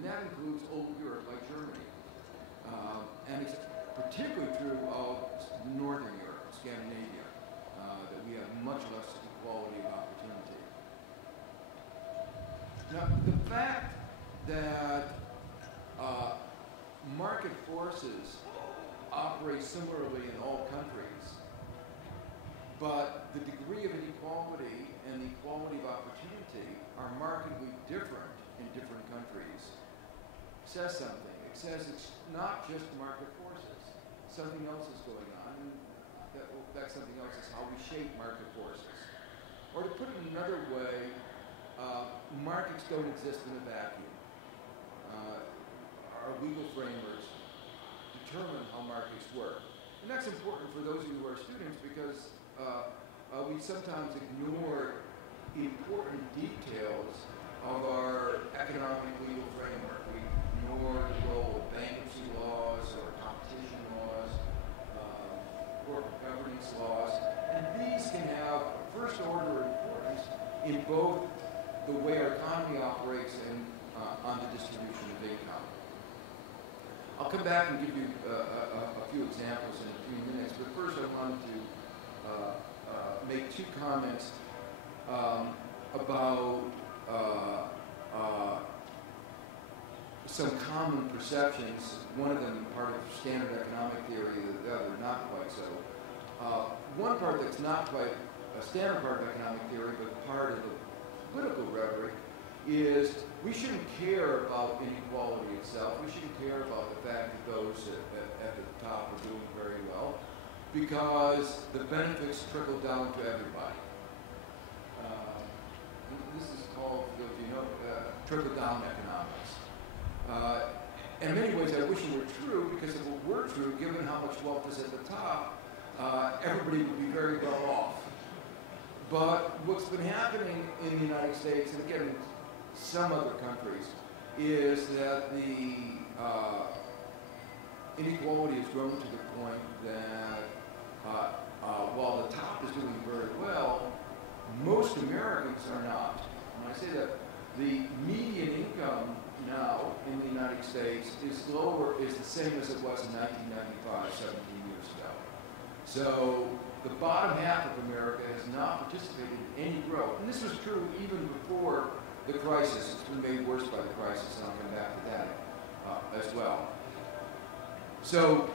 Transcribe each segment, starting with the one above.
And that includes old Europe, like Germany. And it's particularly true of Northern Europe, Scandinavia, that we have much less equality of opportunity. Now, the fact that market forces operate similarly in all countries, but the degree of inequality and the equality of opportunity are markedly different in different countries says something. It says it's not just market forces. Something else is going on, and that something else is how we shape market forces. Or to put it another way, markets don't exist in a vacuum. Our legal frameworks determine how markets work. And that's important for those of you who are students because we sometimes ignore important details of our economic legal framework. We ignore the role of bankruptcy laws or competition laws, corporate governance laws, and these can have first order importance in both the way our economy operates and on the distribution of income. I'll come back and give you a few examples in a few minutes, but first I wanted to make two comments about some common perceptions, one of them part of standard economic theory, the other not quite so. One part that's not quite a standard part of economic theory, but part of the political rhetoric, is we shouldn't care about inequality itself. We shouldn't care about the fact that those at the top are doing very well, because the benefits trickle down to everybody. This is called, if you know, trickle-down economics. In many ways, I wish it were true, because if it were true, given how much wealth is at the top, everybody would be very well off. But what's been happening in the United States, and again, some other countries, is that the inequality has grown to the point that while the top is doing very well, most Americans are not. When I say that, the median income now in the United States is the same as it was in 1995, 17 years ago. So the bottom half of America has not participated in any growth. And this was true even before the crisis. It's been made worse by the crisis, and I'll come back to that as well. So,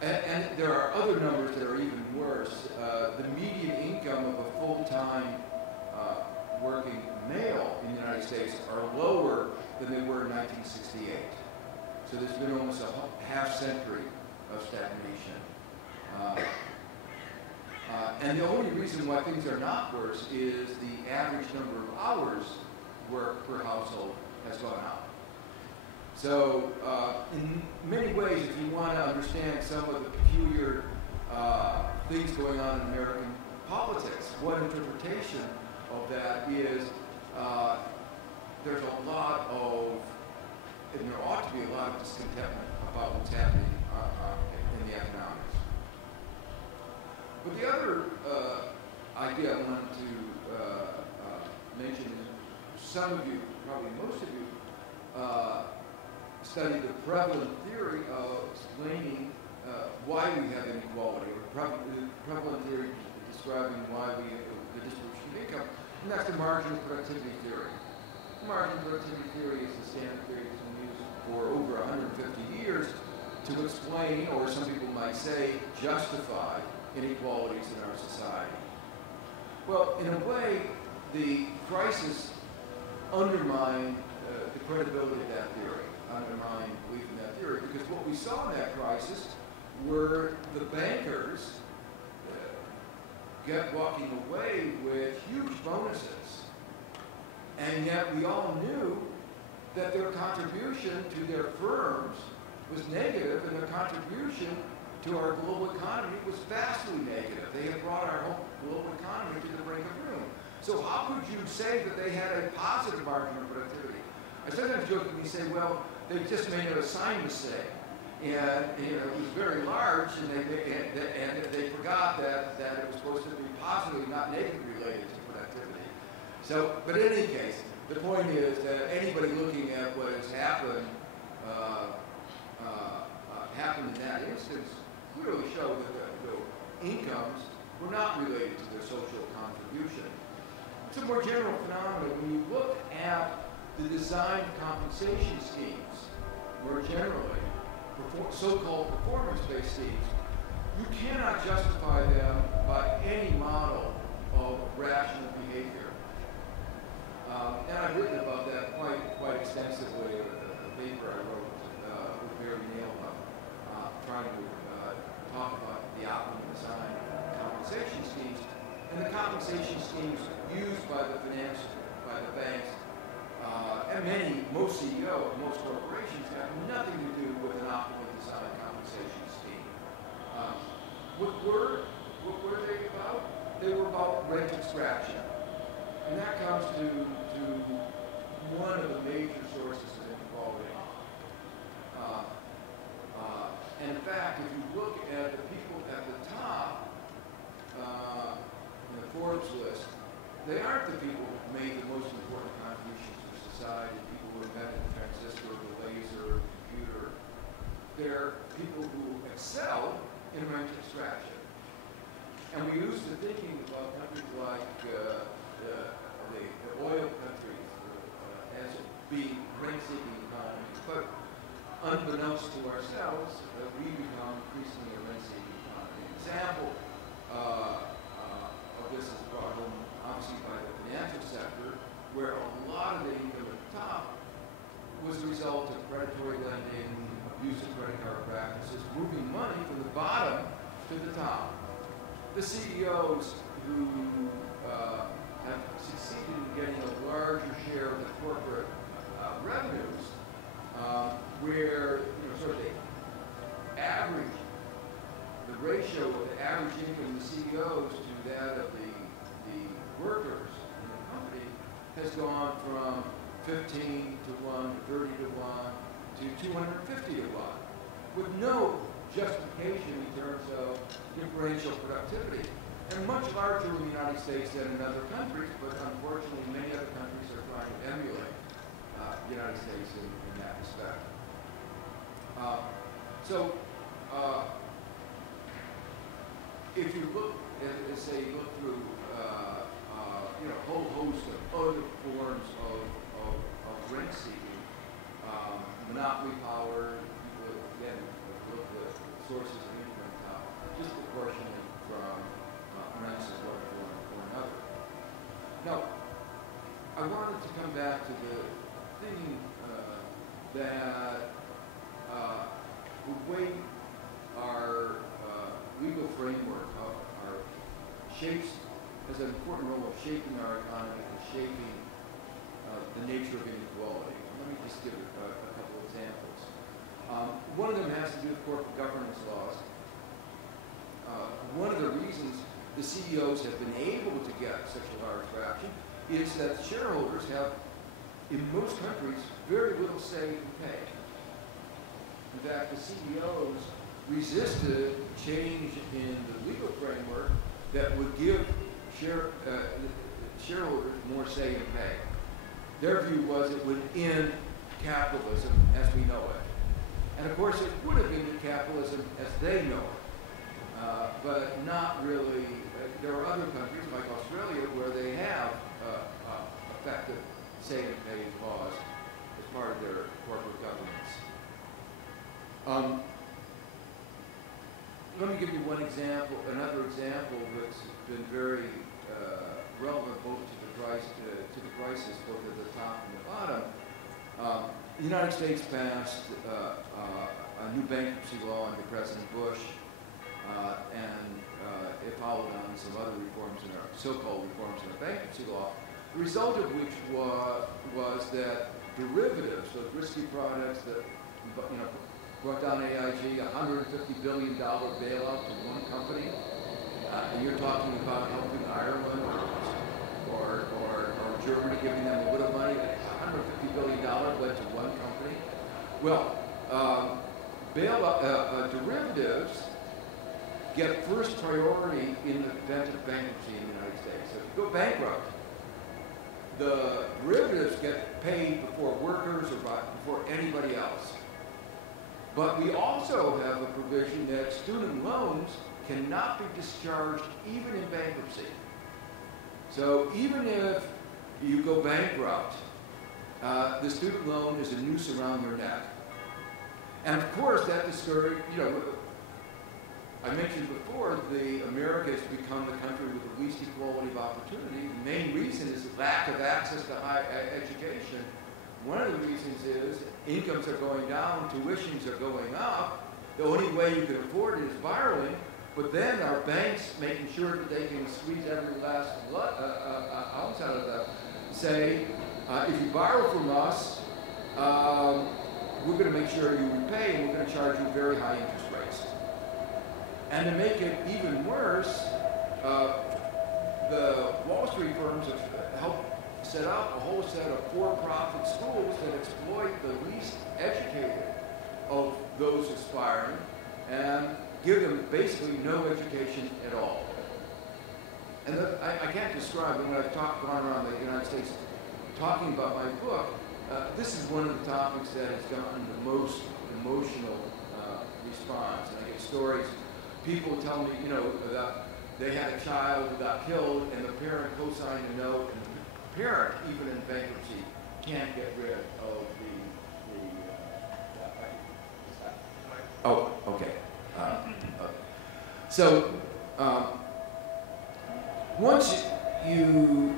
and there are other numbers that are even worse. The median income of a full-time working male in the United States are lower than they were in 1968. So there's been almost a half century of stagnation. And the only reason why things are not worse is the average number of hours worked per household has gone up. So in many ways, if you want to understand some of the peculiar things going on in American politics, one interpretation of that is there's a lot of, and there ought to be a lot of discontentment about what's happening in the economics. But the other idea I wanted to mention is some of you, probably most of you, study the prevalent theory of explaining why we have inequality, or prevalent theory describing why we have the distribution of income, and that's the marginal productivity theory. Marginal productivity theory is the standard theory that's been used for over 150 years to explain, or some people might say, justify inequalities in our society. Well, in a way, the crisis undermined the credibility of that theory, undermined belief in that theory, because what we saw in that crisis were the bankers walking away with huge bonuses, and yet we all knew that their contribution to their firms was negative, and their contribution to our global economy was vastly negative. They had brought our whole global economy to the brink of ruin. So how could you say that they had a positive margin of productivity? I sometimes jokingly say, well, they just made a sign mistake, and it was very large, and they forgot that it was supposed to be positively, not negatively related to productivity. So, but in any case, the point is that anybody looking at what is happening happened in that instance clearly show that the incomes were not related to their social contribution. It's a more general phenomenon when you look at the design compensation schemes more generally, so-called performance-based schemes. You cannot justify them by any model of rational behavior. And I've written about that quite extensively in a paper I wrote with Mary Neal trying to talk about the optimum design compensation schemes. And the compensation schemes used by the banks, and most CEOs, most corporations have nothing to do with an optimum design compensation scheme. What were they about? They were about rent extraction. And that comes to one of the major sources of inequality. And in fact, if you look at the people at the top in the Forbes list, they aren't the people who made the most important contributions to society, people who invented the transistor, the laser, the computer. They're people who excel in rent extraction. And we used to thinking about countries like the oil countries as being rent-seeking economies, but unbeknownst to ourselves, we become increasingly a rent-seeking economy. An example of this is brought home, obviously, by the financial sector, where a lot of the income at the top was the result of predatory lending, abuse of credit card practices, moving money from the bottom to the top. The CEOs who have succeeded in getting a larger share of the corporate revenues, where sort of the ratio of the average income of the CEOs to that of the workers in the company has gone from 15 to 1 to 30 to 1 to 250 to 1, with no justification in terms of differential productivity. And much larger in the United States than in other countries, but unfortunately many other countries are trying to emulate the United States in that respect. If you look through a whole host of other forms of rent seeking, monopoly power, people again look at the sources of income, disproportionate from rents of one form or another. Now, I wanted to come back to the thinking that the way our legal framework has an important role of shaping our economy and shaping the nature of inequality. Let me just give a couple examples. One of them has to do with corporate governance laws. One of the reasons the CEOs have been able to get such a large fraction is that shareholders have, in most countries, very little say in pay. In fact, the CEOs resisted change in the legal framework that would give shareholders more say in pay. Their view was it would end capitalism as we know it. And of course, it would have ended capitalism as they know it. But not really. There are other countries, like Australia, where they have effective say and pay laws as part of their corporate governance. Let me give you one example, another example that's been very relevant both to the crisis, both at the top and the bottom. The United States passed a new bankruptcy law under President Bush, and it followed on some other reforms in our so-called reforms in our bankruptcy law. The result of which was that derivatives, those risky products that brought down AIG, $150 billion bailout to one company, and you're talking about helping Ireland or Germany, giving them a little money. $150 billion led to one company. Well, derivatives get first priority in the event of bankruptcy in the United States. So if you go bankrupt, the derivatives get paid before workers or before anybody else. But we also have a provision that student loans cannot be discharged even in bankruptcy. So even if you go bankrupt, the student loan is a noose around your neck. And of course that discourages, I mentioned before, America has become the country with the least equality of opportunity. The main reason is lack of access to higher education. One of the reasons is incomes are going down, tuitions are going up. The only way you can afford it is borrowing, but then our banks making sure that they can squeeze every last ounce out of that, say, if you borrow from us, we're going to make sure you repay, and we're going to charge you very high interest rates. And to make it even worse, the Wall Street firms have helped set up a whole set of for-profit schools that exploit the least educated of those aspiring and give them basically no education at all. And I can't describe it. When I've gone around the United States talking about my book, this is one of the topics that has gotten the most emotional response. And I get stories. People tell me, that they had a child who got killed, and the parent co-signed a note, and the parent, even in bankruptcy, can't get rid of oh, okay. So once you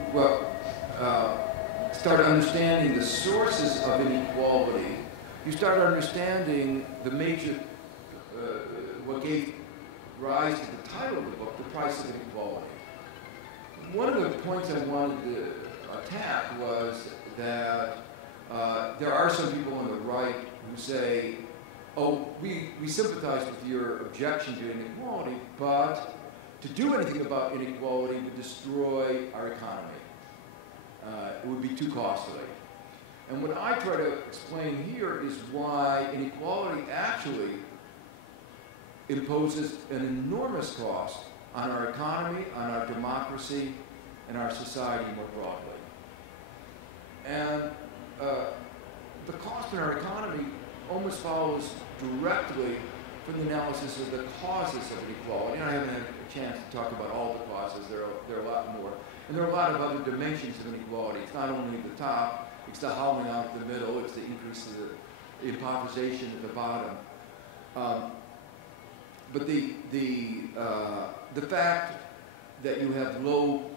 start understanding the sources of inequality, you start understanding the major, what gave rise to the title of the book, The Price of Inequality. One of the points I wanted to attack was that there are some people on the right who say, oh, we sympathize with your objection to inequality, but to do anything about inequality would destroy our economy. It would be too costly. And what I try to explain here is why inequality actually imposes an enormous cost on our economy, on our democracy, and our society more broadly. And the cost in our economy almost follows directly from the analysis of the causes of inequality. And I haven't had a chance to talk about all the causes. There are a lot more. And there are a lot of other dimensions of inequality. It's not only the top, it's the hollowing out of the middle, it's the increase of the impoverization at the bottom. But the fact that you have low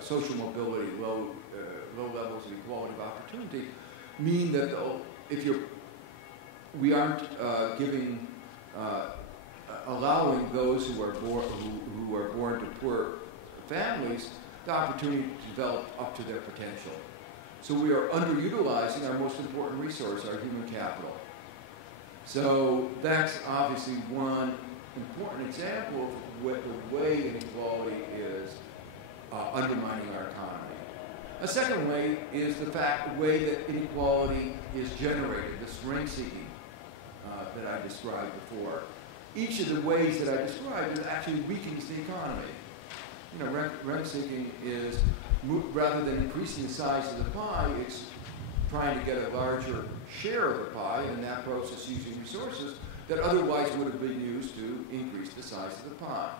social mobility, low levels of equality of opportunity, mean that we aren't allowing those who are born to poor families the opportunity to develop up to their potential. So we are underutilizing our most important resource, our human capital. So that's obviously one important example of the way inequality is undermining our economy. A second way is the way that inequality is generated, this rent-seeking that I described before. Each of the ways that I described actually weakens the economy. Rent-seeking is, rather than increasing the size of the pie, it's trying to get a larger share of the pie, and in that process using resources that otherwise would have been used to increase the size of the pie.